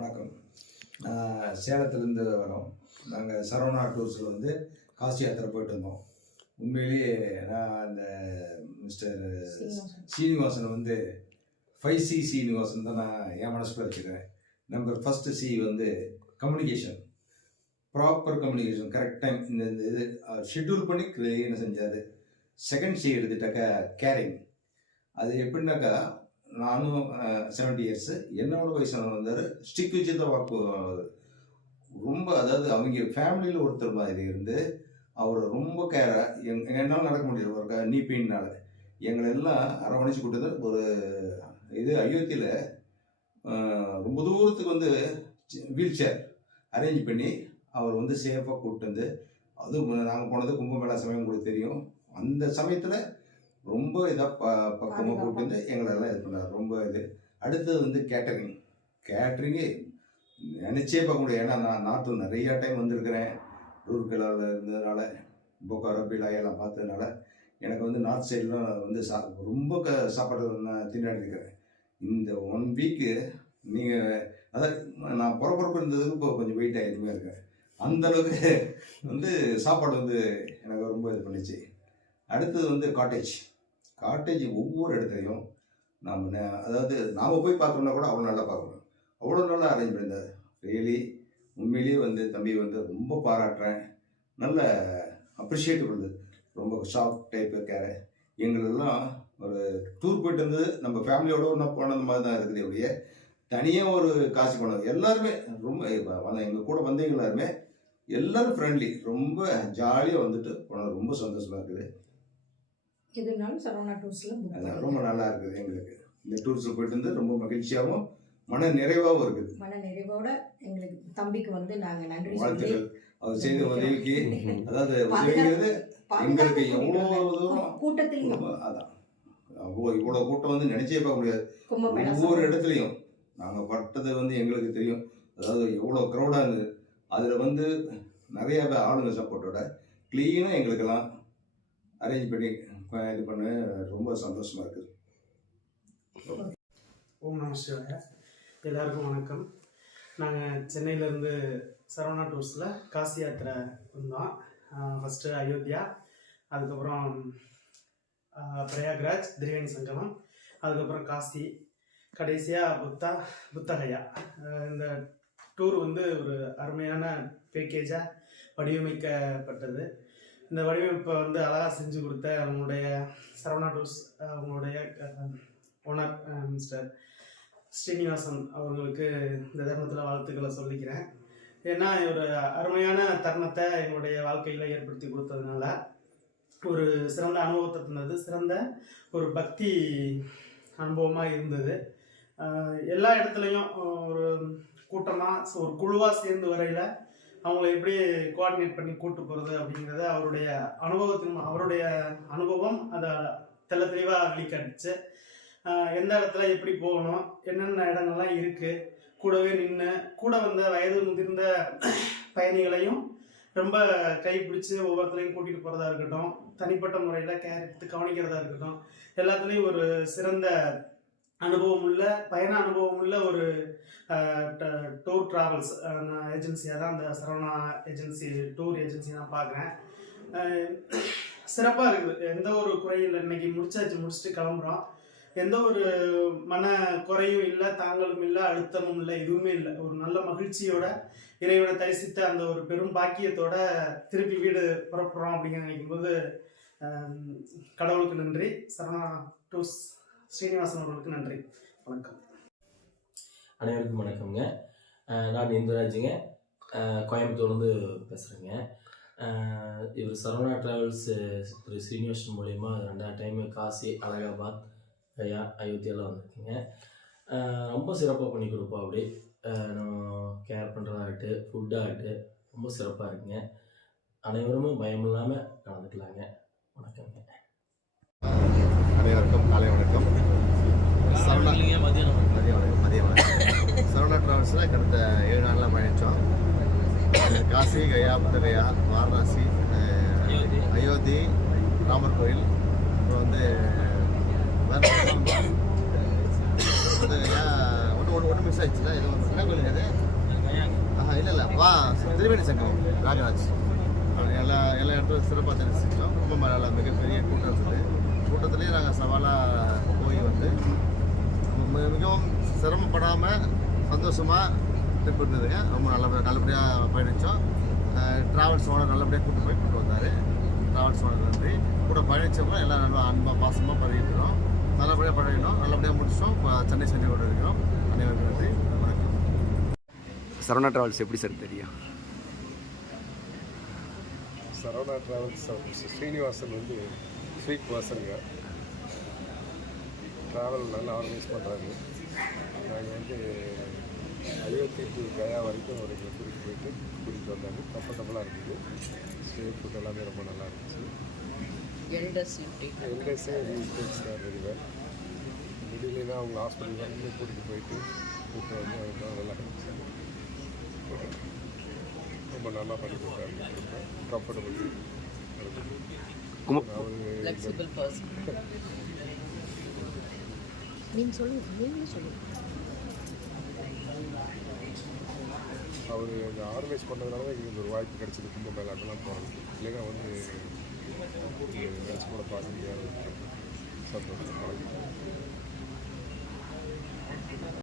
வணக்கம். சேலத்துலேருந்து வரோம். நாங்கள் சரவணா டூர்ஸில் வந்து காசி யாத்திரை போயிட்டு வந்தோம். உண்மையிலேயே நான் அந்த மிஸ்டர் சீனிவாசன் வந்து 5C சீனிவாசன் தான் நான் என் மனசுக்குள்ள வச்சுக்கிறேன். நம்பர் ஃபஸ்ட்டு சி வந்து communication, proper communication, correct time இந்த இது ஷெட்யூல் பண்ணி என்ன செஞ்சார். செகண்ட் சி எடுத்துட்டாக்கா கேரிங். அது எப்படின்னாக்கா நானும் 70 இயர்ஸு, என்னோட வயசானவர் வந்தார். ஸ்டிக் வச்சு தான் வாக்கு ரொம்ப, அதாவது அவங்க ஃபேமிலியில் ஒருத்தர் மாதிரி இருந்து அவர் ரொம்ப கேராக என்னால் நடக்க முடியல ஒரு நீ பெயின்னால எங்களை எல்லாம் அரவணைச்சு கூட்டு ஒரு இது அயோத்தியில் ரொம்ப தூரத்துக்கு வந்து வீல் சேர் அரேஞ்ச் பண்ணி அவர் வந்து சேஃபாக கூப்பிட்டு வந்து, அதுவும் நாங்கள் போனது கும்பமேளா சமயம் கூட தெரியும். அந்த சமயத்தில் ரொம்ப இதாக பக்கமாக கூப்பிட்டு வந்து எங்களெல்லாம் இது பண்ணார். ரொம்ப இது. அடுத்தது வந்து கேட்டரிங்கு நினச்சே பார்க்க முடியும். ஏன்னா நான் நாட்டில் நிறையா டைம் வந்திருக்கிறேன். ரூர்கலாவில் இருந்ததுனால, போக்காரோ பீலாயெல்லாம் பார்த்ததுனால எனக்கு வந்து நார்த் சைட்லாம் வந்து ரொம்ப சாப்பாடு நான் திண்டாடி இருக்கிறேன். இந்த 1 வீக்கு நீங்கள் அதாவது நான் புறப்புறப்பு இருந்ததுக்கு இப்போ கொஞ்சம் வெயிட் ஆகிட்டுமே இருக்கேன். அந்தளவுக்கு வந்து சாப்பாடு வந்து எனக்கு ரொம்ப இது பண்ணிச்சு. அடுத்தது வந்து காட்டேஜ் ஒவ்வொரு இடத்துலையும் அதாவது நாம் போய் பார்த்தோம்னா கூட அவ்வளோ நல்லா பார்க்கணும். அவ்வளோ நல்லா அரேஞ்ச் பண்ணியிருந்தார். ரியலி உண்மையிலேயே வந்து தம்பி வந்து ரொம்ப பாராட்டுறேன். நல்ல அப்ரிஷியேட்டபிள். ரொம்ப சாஃப்ட் டைப்பு கேர். எங்களெல்லாம் ஒரு டூர் போயிட்டு வந்து நம்ம ஃபேமிலியோட ஒன்றா போனது மாதிரி தான் இருக்குது. எப்படியே தனியாக ஒரு காசு போனது எல்லாருமே ரொம்ப எங்கள் கூட வந்தவங்க எல்லாருமே எல்லோரும் ஃப்ரெண்ட்லி, ரொம்ப ஜாலியாக வந்துட்டு போனது. ரொம்ப சந்தோஷமாக இருக்குது. எதுனாலும் சரவணா டூர்ஸில் ரொம்ப நல்லா இருக்குது. எங்களுக்கு இந்த டூர்ஸில் போயிட்டு வந்து ரொம்ப மகிழ்ச்சியாகவும் மன நிறைவாகவும் இருக்குது. மன நிறைவோட எங்களுக்கு தம்பிக்கு வந்து நாங்கள் நன்றி வாழ்த்துக்கள். அவர் செய்த உதவிக்கு, அதாவது உதவிங்கிறது எங்களுக்கு எவ்வளோ தூரம் கூட்டத்திலையும் அதான் இவ்வளோ கூட்டம் வந்து நினைச்சே பார்க்க முடியாது. ஒவ்வொரு இடத்துலையும் நாங்கள் பட்டது வந்து எங்களுக்கு தெரியும். அதாவது எவ்வளோ க்ரௌடாக இருந்தது. அதில் வந்து நிறைய ஆளுங்க சப்போர்ட்டோட க்ளீனாக எங்களுக்கெல்லாம் அரேஞ்ச் பண்ணி இது பண்ண ரொம்ப சந்தோஷமாக இருக்குது. ஓம் நம சிவாய. எல்லாருக்கும் வணக்கம். நாங்கள் சென்னையிலேருந்து சரவணா டூர்ஸில் காசி யாத்திரை வந்தோம். ஃபஸ்ட்டு அயோத்தியா, அதுக்கப்புறம் பிரயாக்ராஜ், திரிவேணி சங்கமம், அதுக்கப்புறம் காசி, கடைசியாக புத்தகயா. இந்த டூர் வந்து ஒரு அருமையான பேக்கேஜாக வடிவமைக்கப்பட்டது. இந்த வடிவமைப்பை வந்து அழகாக செஞ்சு கொடுத்த நம்மளுடைய சரவணா டூர்ஸ் அவங்களுடைய ஓனர் மிஸ்டர் ஸ்ரீனிவாசன் அவர்களுக்கு இந்த தருணத்தில் வாழ்த்துக்களை சொல்லிக்கிறேன். ஏன்னா ஒரு அருமையான தருணத்தை எங்களுடைய வாழ்க்கையில் ஏற்படுத்தி கொடுத்ததுனால ஒரு சிறந்த அனுபவத்தை தந்தது. சிறந்த ஒரு பக்தி அனுபவமாக இருந்தது. எல்லா இடத்துலையும் ஒரு கூட்டமாக ஒரு குழுவாக சேர்ந்து வரையில் அவங்கள எப்படி கோஆர்டினேட் பண்ணி கூட்டு போகிறது அப்படிங்கிறத அவருடைய அனுபவம் அதை தெள்ள தெளிவாக வெளிக்காட்டுச்சு. எந்த இடத்துல எப்படி போகணும், என்னென்ன இடங்கள்லாம் இருக்குது, கூடவே நின்று கூட வந்த வயது முதிர்ந்த பயணிகளையும் ரொம்ப கைப்பிடிச்சு ஒவ்வொருத்தரையும் கூட்டிகிட்டு போகிறதா இருக்கட்டும், தனிப்பட்ட முறையில் கேர் எடுத்து கவனிக்கிறதா இருக்கட்டும், எல்லாத்துலேயும் ஒரு சிறந்த பயண அனுபவம் உள்ள ஒரு டூர் ட்ராவல்ஸ் ஏஜென்சியாக தான் அந்த சரவணா டூர் ஏஜென்சி நான் பார்க்குறேன். சிறப்பாக இருக்குது. எந்த ஒரு குறையும் இல்லை. இன்னைக்கு முடிச்சுட்டு கிளம்புறோம். எந்த ஒரு மன குறையும் இல்லை, தாங்களும் இல்லை, அழுத்தமும் இல்லை, எதுவுமே இல்லை. ஒரு நல்ல மகிழ்ச்சியோட இறைவனை தரிசித்த அந்த ஒரு பெரும் பாக்கியத்தோட திருப்பி வீடு புறப்படுறோம் அப்படிங்கிற நினைக்கும்போது கடவுளுக்கு நன்றி. சரவணா டூர்ஸ் ஸ்ரீனிவாசன் அவர்களுக்கு நன்றி. வணக்கம். அனைவருக்கும் வணக்கம்ங்க. நான் இந்துராஜுங்க, கோயம்புத்தூர்லேருந்து பேசுகிறேங்க. இவர் சரவணா ட்ராவல்ஸ் திரு ஸ்ரீனிவாசன் மூலயமா 2 டைமு காசி, அலகாபாத், கயா, அயோத்தியாவில் வந்திருக்குங்க. ரொம்ப சிறப்பாக பண்ணி கொடுப்போம். அப்படி கேர் பண்ணுறதாகட்டு, ஃபுட்டாகட்டு ரொம்ப சிறப்பாக இருக்குங்க. அனைவருமே பயம் இல்லாமல் கலந்துக்கலாங்க. வணக்கங்க. அனைவருக்கும் காலை வணக்கம். மதிய வணக்கம். சரவணா ட்ராவல்ஸில் கடந்த 7 நாளில் பயணித்தோம். காசி, கயா, புத்தகயா, வாரணாசி, அயோத்தி, ராமர் கோயில், அப்புறம் வந்து புத்தகயா ஒன்று மிஸ் ஆயிடுச்சுல, இது வந்து என்ன கோயிலுங்க அது? இல்லை வா திரிவேணி சங்கம் ராகராஜ். எல்லா இடத்துலையும் சிறப்பாக தெரிவிச்சிட்டோம். ரொம்ப நல்லா மிகப்பெரிய கூட்டம் இருக்குது. கூட்டத்துலேயே நாங்கள் சவாலாக போய் வந்து மிகவும் சிரமப்படாமல் சந்தோஷமாக ட்ரிப் இருந்ததுங்க. ரொம்ப நல்லபடியாக பயணித்தோம். ட்ராவல்ஸ் ஓனர் நல்லபடியாக கூட்டு வந்தார். ட்ராவல்ஸ் ஓனர் நன்றி. கூட பயணித்தவங்க எல்லாம் நல்லா அன்பாக பாசமாக பழகிக்கிறோம். நல்லபடியாக பழகினோம், நல்லபடியாக முடிச்சிட்டோம். சென்னை சென்னையோடு இருக்கிறோம். அனைவருக்கும் நன்றி, வணக்கம். சரவணா ட்ராவல்ஸ் எப்படி சார் தெரியும்? சரவணா ட்ராவல்ஸ் ஸ்ரீனிவாசன் வந்து ஸ்வீட் பர்சனுங்க. ட்ராவல் நல்லா ஆர்கனைஸ் பண்ணுறாங்க. நாங்கள் வந்து அயோத்தி டு கயா வரைக்கும் ஒரு கூட்டிகிட்டு வந்தாங்க. கம்ஃபர்டபுளாக இருந்தது. ஸ்டே ஃபுட் எல்லாமே ரொம்ப நல்லா இருந்துச்சு. எல்டஸே ரீஸ்டேக்ஸ் தான் வெரி வெல். மிடில்னா அவங்க ஹாஸ்பிட்டல் வரைக்கும் கூட்டிகிட்டு போயிட்டு வந்து நல்லா இருந்துச்சு. ரொம்ப நல்லா பண்ணி கொடுத்தாங்க. கம்ஃபர்டபுள். அவர் ஆர்கனைஸ் பண்ணதுனால தான் எங்களுக்கு ஒரு வாய்ப்பு கிடைச்சது கும்பமேளாக்கெல்லாம் போகிறது. இல்லைன்னா வந்து நினச்சி கூட பார்க்க முடியாத சந்தோஷம்.